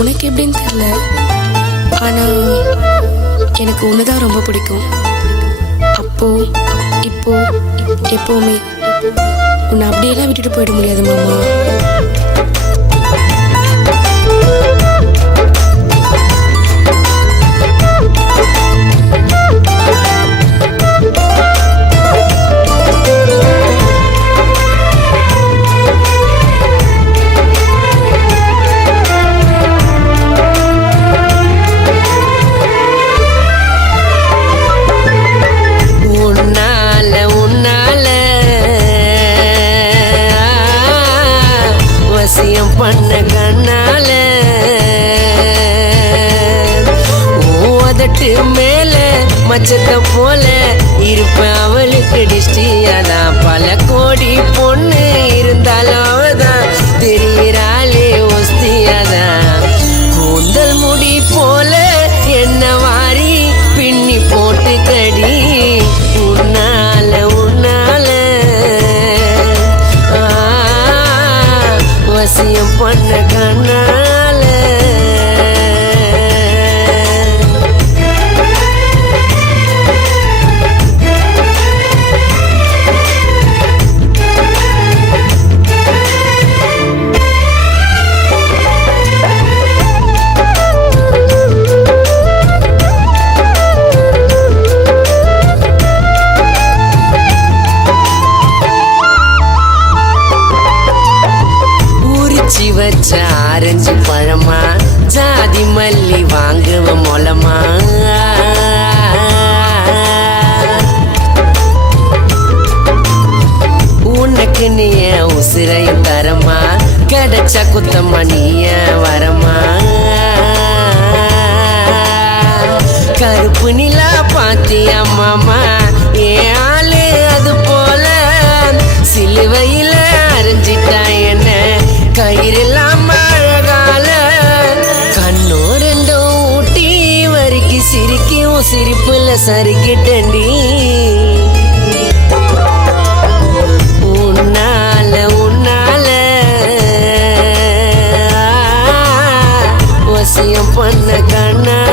உனக்கு எப்படின்னு தெரியல, ஆனா எனக்கு உன்னதான் ரொம்ப பிடிக்கும். அப்போ இப்போ எப்பவுமே உன்னை அப்படியெல்லாம் விட்டுட்டு போயிட முடியாது மாமா. பண்ண கண்ணால உதட்டு மேல மச்சத்தை போல இருப்பேன் அவளுக்கு டிஸ்டியாதான். பல கோடி பொண்ணு இருந்தாலும் அவதான் தெரிகிறாளே ஒஸ்தியாதான். கூந்தல் முடி போல என்ன வாரி பின்னி போட்டு கடி உன்னால உன்னால வசியம் பண்ண கண்ணால. வச்ச ஆரஞ்சு பழமா ஜாதி மல்லி வாங்குவ மொளமா. உனக்கு நீ உசிரையும் தரமா கிடைச்ச குத்தம்மா நீய வரமா. கருப்பு நிலா பாத்தியா மாமா ஏன் ஆளு அது போல சிலுவையில அரைஞ்சிட்டா என்ன கயிறெல்லாம் அழகால. கண்ணோ ரெண்டும் ஊட்டி வரைக்கும் சிரிக்கும் சிரிப்புல சறுக்கிட்டண்டி உன்னால உன்னால வசியம் பண்ண கண்ணால.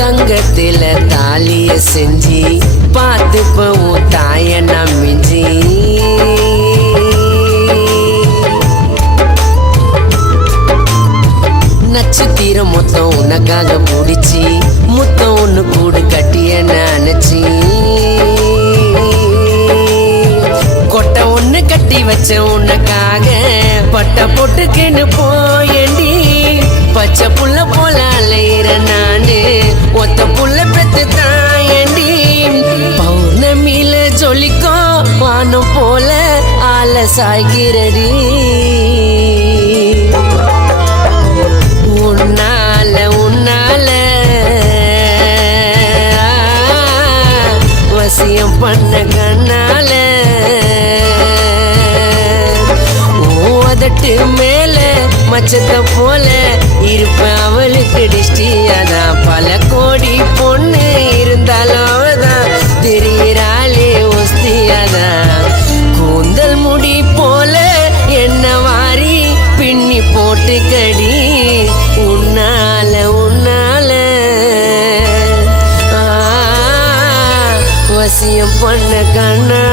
தங்கத்தில தாலிய செஞ்சு பார்த்துப்ப உன் தாய நம்பிஞ்சி. நட்சத்திரம் மொத்தம் உனக்காக பிடிச்சி முத்தம் ஒண்ணு கூடு கட்டிய நினைச்சி. கொட்டை ஒண்ணு கட்டி வச்ச உனக்காக பட்டை போட்டுக்கின்னு போயண்டி. பச்சை புள்ள போல அலையிற நானு ஒத்த புள்ள பெத்து தாயண்டி. பௌர்ணமியில ஜொலிக்கோ வானம் போல ஆல சாய்கிறடி உன்னால உன்னால வசியம் பண்ண கண்ணால. உதட்டு மேல மச்சத்தை போல இருப்பேன் அவளுக்கு டிஸ்டியாதான். பல கோடி பொண்ணு இருந்தாலும் அவதான் தெரிகிறாளே ஒஸ்தியாதான். கூந்தல் முடி போல என்ன வாரி பின்னி போட்டு கடி உன்னால உன்னால வசியம் பண்ண கண்ணா.